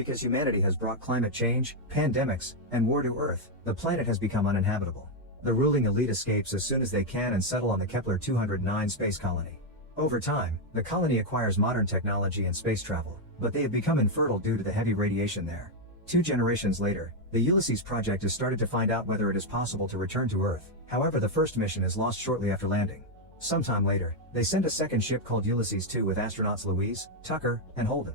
Because humanity has brought climate change, pandemics, and war to Earth, the planet has become uninhabitable. The ruling elite escapes as soon as they can and settle on the Kepler-209 space colony. Over time, the colony acquires modern technology and space travel, but they have become infertile due to the heavy radiation there. 2 generations later, the Ulysses project has started to find out whether it is possible to return to Earth. However, the first mission is lost shortly after landing. Sometime later, they send a second ship called Ulysses 2 with astronauts Louise, Tucker, and Holden.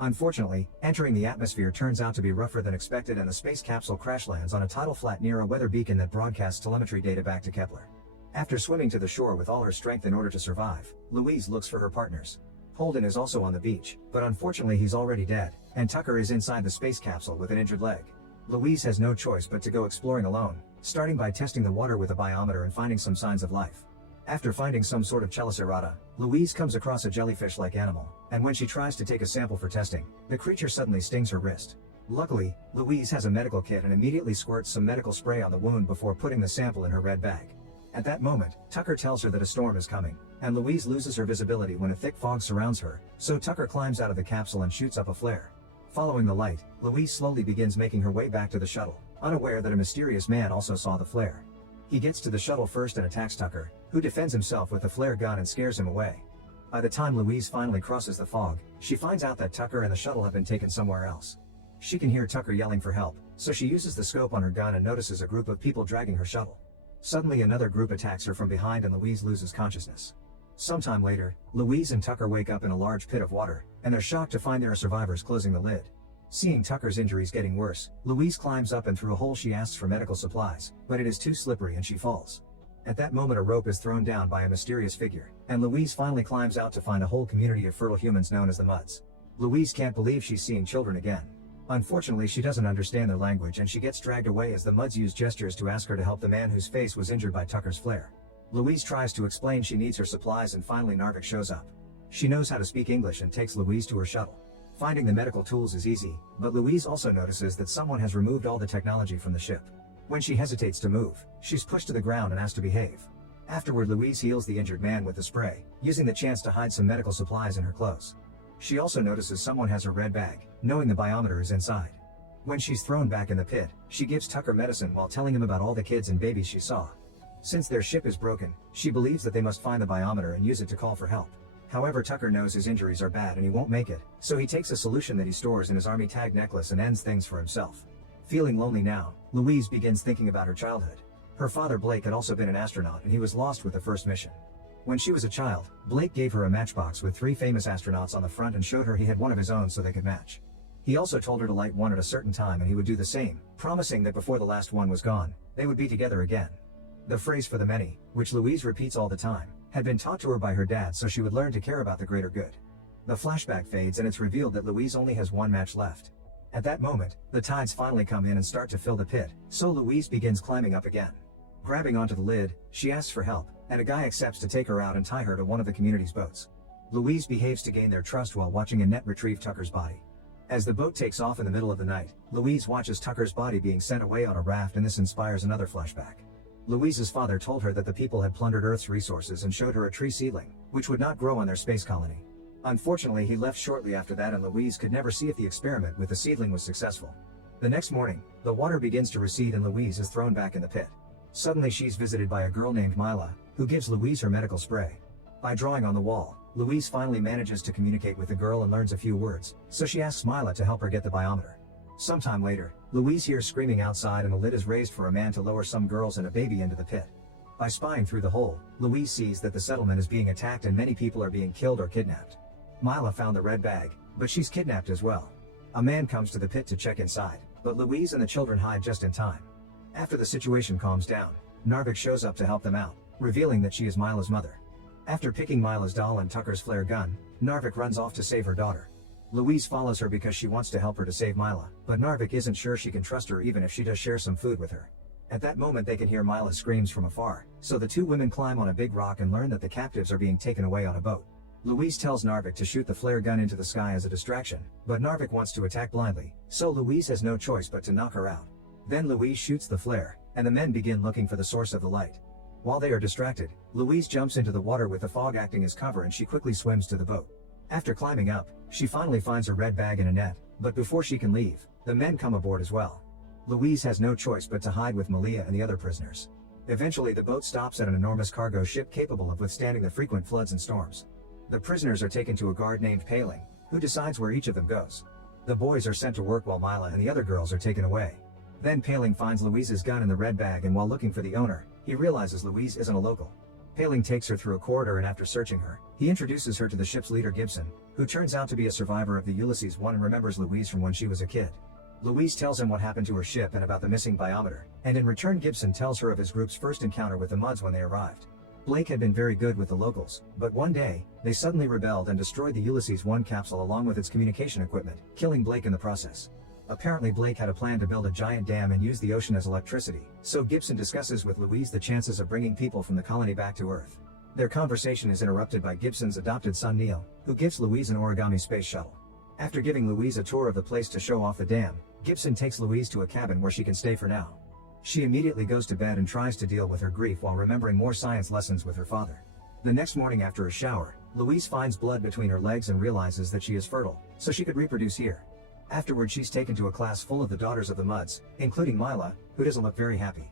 Unfortunately, entering the atmosphere turns out to be rougher than expected and the space capsule crash lands on a tidal flat near a weather beacon that broadcasts telemetry data back to Kepler. After swimming to the shore with all her strength in order to survive, Louise looks for her partners. Holden is also on the beach, but unfortunately he's already dead, and Tucker is inside the space capsule with an injured leg. Louise has no choice but to go exploring alone, starting by testing the water with a biometer and finding some signs of life. After finding some sort of chelicerata, Louise comes across a jellyfish-like animal, and when she tries to take a sample for testing, the creature suddenly stings her wrist. Luckily, Louise has a medical kit and immediately squirts some medical spray on the wound before putting the sample in her red bag. At that moment, Tucker tells her that a storm is coming, and Louise loses her visibility when a thick fog surrounds her, so Tucker climbs out of the capsule and shoots up a flare. Following the light, Louise slowly begins making her way back to the shuttle, unaware that a mysterious man also saw the flare. He gets to the shuttle first and attacks Tucker, who defends himself with the flare gun and scares him away. By the time Louise finally crosses the fog, she finds out that Tucker and the shuttle have been taken somewhere else. She can hear Tucker yelling for help, so she uses the scope on her gun and notices a group of people dragging her shuttle. Suddenly another group attacks her from behind and Louise loses consciousness. Sometime later, Louise and Tucker wake up in a large pit of water, and they're shocked to find there are survivors closing the lid. Seeing Tucker's injuries getting worse, Louise climbs up and through a hole she asks for medical supplies, but it is too slippery and she falls. At that moment a rope is thrown down by a mysterious figure, and Louise finally climbs out to find a whole community of fertile humans known as the Muds. Louise can't believe she's seeing children again. Unfortunately, she doesn't understand their language and she gets dragged away as the Muds use gestures to ask her to help the man whose face was injured by Tucker's flare. Louise tries to explain she needs her supplies and finally Narvik shows up. She knows how to speak English and takes Louise to her shuttle. Finding the medical tools is easy, but Louise also notices that someone has removed all the technology from the ship. When she hesitates to move, she's pushed to the ground and asked to behave. Afterward, Louise heals the injured man with the spray, using the chance to hide some medical supplies in her clothes. She also notices someone has her red bag, knowing the biometer is inside. When she's thrown back in the pit, she gives Tucker medicine while telling him about all the kids and babies she saw. Since their ship is broken, she believes that they must find the biometer and use it to call for help. However, Tucker knows his injuries are bad and he won't make it, so he takes a solution that he stores in his army tag necklace and ends things for himself. Feeling lonely now, Louise begins thinking about her childhood. Her father Blake had also been an astronaut and he was lost with the first mission. When she was a child, Blake gave her a matchbox with 3 famous astronauts on the front and showed her he had one of his own so they could match. He also told her to light one at a certain time and he would do the same, promising that before the last one was gone, they would be together again. The phrase "for the many," which Louise repeats all the time, had been taught to her by her dad so she would learn to care about the greater good. The flashback fades and it's revealed that Louise only has one match left. At that moment, the tides finally come in and start to fill the pit, so Louise begins climbing up again. Grabbing onto the lid, she asks for help, and a guy accepts to take her out and tie her to one of the community's boats. Louise behaves to gain their trust while watching a net retrieve Tucker's body. As the boat takes off in the middle of the night, Louise watches Tucker's body being sent away on a raft and this inspires another flashback. Louise's father told her that the people had plundered Earth's resources and showed her a tree seedling, which would not grow on their space colony. Unfortunately, he left shortly after that and Louise could never see if the experiment with the seedling was successful. The next morning, the water begins to recede and Louise is thrown back in the pit. Suddenly she's visited by a girl named Mila, who gives Louise her medical spray. By drawing on the wall, Louise finally manages to communicate with the girl and learns a few words, so she asks Mila to help her get the biometer. Sometime later, Louise hears screaming outside and a lid is raised for a man to lower some girls and a baby into the pit. By spying through the hole, Louise sees that the settlement is being attacked and many people are being killed or kidnapped. Mila found the red bag, but she's kidnapped as well. A man comes to the pit to check inside, but Louise and the children hide just in time. After the situation calms down, Narvik shows up to help them out, revealing that she is Mila's mother. After picking Mila's doll and Tucker's flare gun, Narvik runs off to save her daughter. Louise follows her because she wants to help her to save Mila, but Narvik isn't sure she can trust her even if she does share some food with her. At that moment they can hear Mila's screams from afar, so the 2 women climb on a big rock and learn that the captives are being taken away on a boat. Louise tells Narvik to shoot the flare gun into the sky as a distraction, but Narvik wants to attack blindly, so Louise has no choice but to knock her out. Then Louise shoots the flare, and the men begin looking for the source of the light. While they are distracted, Louise jumps into the water with the fog acting as cover and she quickly swims to the boat. After climbing up, she finally finds her red bag in a net, But before she can leave, the men come aboard as well. Louise has no choice but to hide with Malia and the other prisoners. Eventually the boat stops at an enormous cargo ship capable of withstanding the frequent floods and storms. The prisoners are taken to a guard named Paling, who decides where each of them goes. The boys are sent to work while Mila and the other girls are taken away. Then Paling finds Louise's gun in the red bag, and while looking for the owner, he realizes Louise isn't a local. Paling takes her through a corridor, and after searching her, he introduces her to the ship's leader Gibson, who turns out to be a survivor of the Ulysses 1 and remembers Louise from when she was a kid. Louise tells him what happened to her ship and about the missing biometer, and in return Gibson tells her of his group's first encounter with the Muds when they arrived. Blake had been very good with the locals, but one day, they suddenly rebelled and destroyed the Ulysses 1 capsule along with its communication equipment, killing Blake in the process. Apparently Blake had a plan to build a giant dam and use the ocean as electricity, so Gibson discusses with Louise the chances of bringing people from the colony back to Earth. Their conversation is interrupted by Gibson's adopted son Neil, who gives Louise an origami space shuttle. After giving Louise a tour of the place to show off the dam, Gibson takes Louise to a cabin where she can stay for now. She immediately goes to bed and tries to deal with her grief while remembering more science lessons with her father. The next morning after a shower, Louise finds blood between her legs and realizes that she is fertile, so she could reproduce here. Afterward she's taken to a class full of the daughters of the Muds, including Mila, who doesn't look very happy.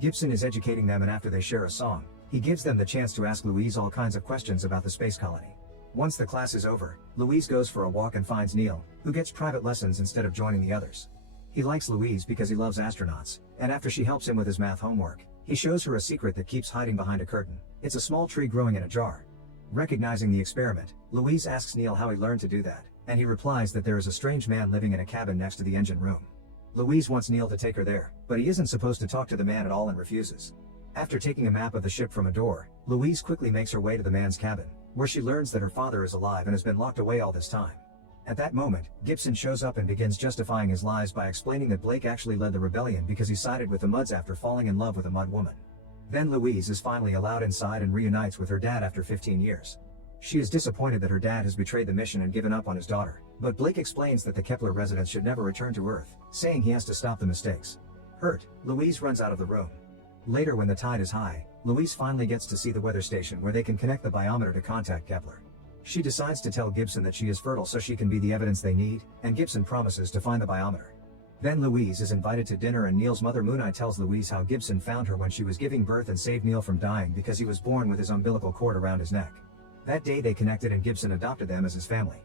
Gibson is educating them, and after they share a song, he gives them the chance to ask Louise all kinds of questions about the space colony. Once the class is over, Louise goes for a walk and finds Neil, who gets private lessons instead of joining the others. He likes Louise because he loves astronauts, and after she helps him with his math homework, he shows her a secret that keeps hiding behind a curtain. It's a small tree growing in a jar. Recognizing the experiment, Louise asks Neil how he learned to do that, and he replies that there is a strange man living in a cabin next to the engine room. Louise wants Neil to take her there, but he isn't supposed to talk to the man at all and refuses. After taking a map of the ship from a door, Louise quickly makes her way to the man's cabin, where she learns that her father is alive and has been locked away all this time. At that moment, Gibson shows up and begins justifying his lies by explaining that Blake actually led the rebellion because he sided with the Muds after falling in love with a Mud woman. Then Louise is finally allowed inside and reunites with her dad after 15 years. She is disappointed that her dad has betrayed the mission and given up on his daughter, but Blake explains that the Kepler residents should never return to Earth, saying he has to stop the mistakes. Hurt, Louise runs out of the room. Later, when the tide is high, Louise finally gets to see the weather station where they can connect the biometer to contact Kepler. She decides to tell Gibson that she is fertile so she can be the evidence they need, and Gibson promises to find the biometer. Then Louise is invited to dinner, and Neil's mother Moonai tells Louise how Gibson found her when she was giving birth and saved Neil from dying because he was born with his umbilical cord around his neck. That day they connected and Gibson adopted them as his family.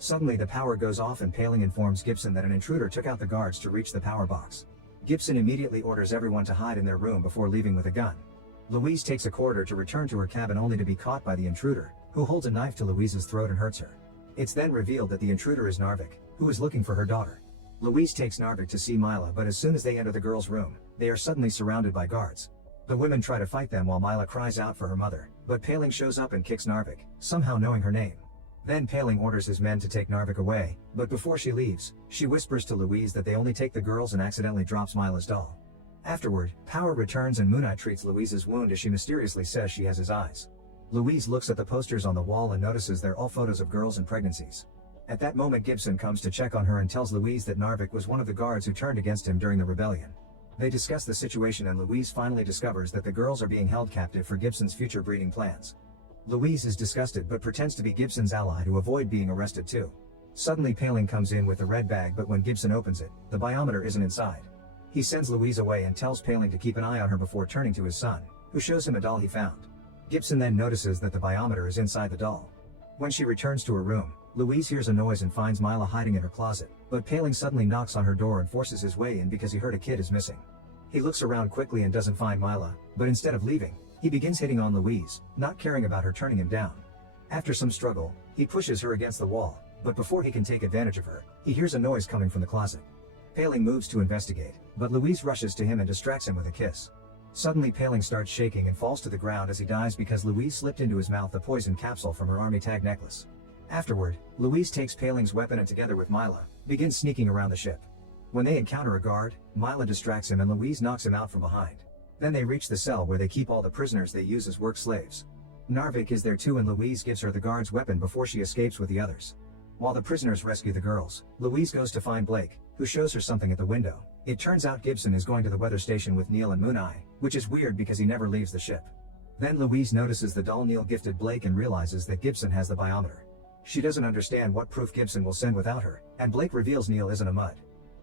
Suddenly the power goes off and Paling informs Gibson that an intruder took out the guards to reach the power box. Gibson immediately orders everyone to hide in their room before leaving with a gun. Louise takes a corridor to return to her cabin only to be caught by the intruder, who holds a knife to Louise's throat and hurts her. It's then revealed that the intruder is Narvik, who is looking for her daughter. Louise takes Narvik to see Mila, but as soon as they enter the girl's room, they are suddenly surrounded by guards. The women try to fight them while Mila cries out for her mother, but Paling shows up and kicks Narvik, somehow knowing her name. Then Paling orders his men to take Narvik away, but before she leaves, she whispers to Louise that they only take the girls and accidentally drops Mila's doll. Afterward, power returns and Moonai treats Louise's wound as she mysteriously says she has his eyes. Louise looks at the posters on the wall and notices they're all photos of girls and pregnancies. At that moment Gibson comes to check on her and tells Louise that Narvik was one of the guards who turned against him during the rebellion. They discuss the situation and Louise finally discovers that the girls are being held captive for Gibson's future breeding plans. Louise is disgusted but pretends to be Gibson's ally to avoid being arrested too. Suddenly Paling comes in with the red bag, but when Gibson opens it, the biometer isn't inside. He sends Louise away and tells Paling to keep an eye on her before turning to his son, who shows him a doll he found. Gibson then notices that the biometer is inside the doll. When she returns to her room, Louise hears a noise and finds Mila hiding in her closet, but Paling suddenly knocks on her door and forces his way in because he heard a kid is missing. He looks around quickly and doesn't find Mila, but instead of leaving, he begins hitting on Louise, not caring about her turning him down. After some struggle, he pushes her against the wall, but before he can take advantage of her, he hears a noise coming from the closet. Paling moves to investigate, but Louise rushes to him and distracts him with a kiss. Suddenly Paling starts shaking and falls to the ground as he dies because Louise slipped into his mouth the poison capsule from her army tag necklace. Afterward, Louise takes Paling's weapon and together with Mila, begins sneaking around the ship. When they encounter a guard, Mila distracts him and Louise knocks him out from behind. Then they reach the cell where they keep all the prisoners they use as work slaves. Narvik is there too and Louise gives her the guard's weapon before she escapes with the others. While the prisoners rescue the girls, Louise goes to find Blake, who shows her something at the window. It turns out Gibson is going to the weather station with Neil and Moonai, which is weird because he never leaves the ship. Then Louise notices the doll Neil gifted Blake and realizes that Gibson has the biometer. She doesn't understand what proof Gibson will send without her, and Blake reveals Neil isn't a mud.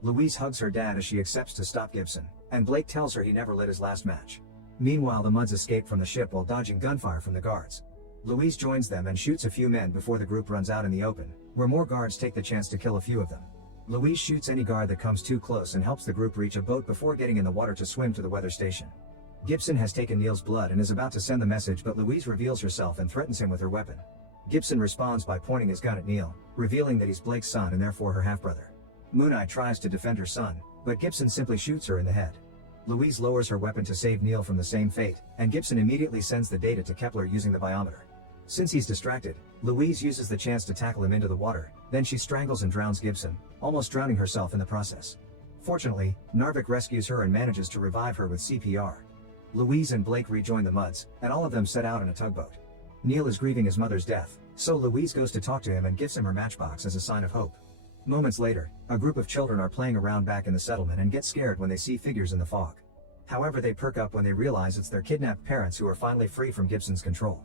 Louise hugs her dad as she accepts to stop Gibson, and Blake tells her he never lit his last match. Meanwhile, the muds escape from the ship while dodging gunfire from the guards. Louise joins them and shoots a few men before the group runs out in the open, where more guards take the chance to kill a few of them. Louise shoots any guard that comes too close and helps the group reach a boat before getting in the water to swim to the weather station. Gibson has taken Neil's blood and is about to send the message, but Louise reveals herself and threatens him with her weapon. Gibson responds by pointing his gun at Neil, revealing that he's Blake's son and therefore her half-brother. Moon Eye tries to defend her son, but Gibson simply shoots her in the head. Louise lowers her weapon to save Neil from the same fate, and Gibson immediately sends the data to Kepler using the biometer. Since he's distracted, Louise uses the chance to tackle him into the water, then she strangles and drowns Gibson, almost drowning herself in the process. Fortunately, Narvik rescues her and manages to revive her with CPR. Louise and Blake rejoin the muds, and all of them set out in a tugboat. Neil is grieving his mother's death, so Louise goes to talk to him and gives him her matchbox as a sign of hope. Moments later, a group of children are playing around back in the settlement and get scared when they see figures in the fog. However, they perk up when they realize it's their kidnapped parents who are finally free from Gibson's control.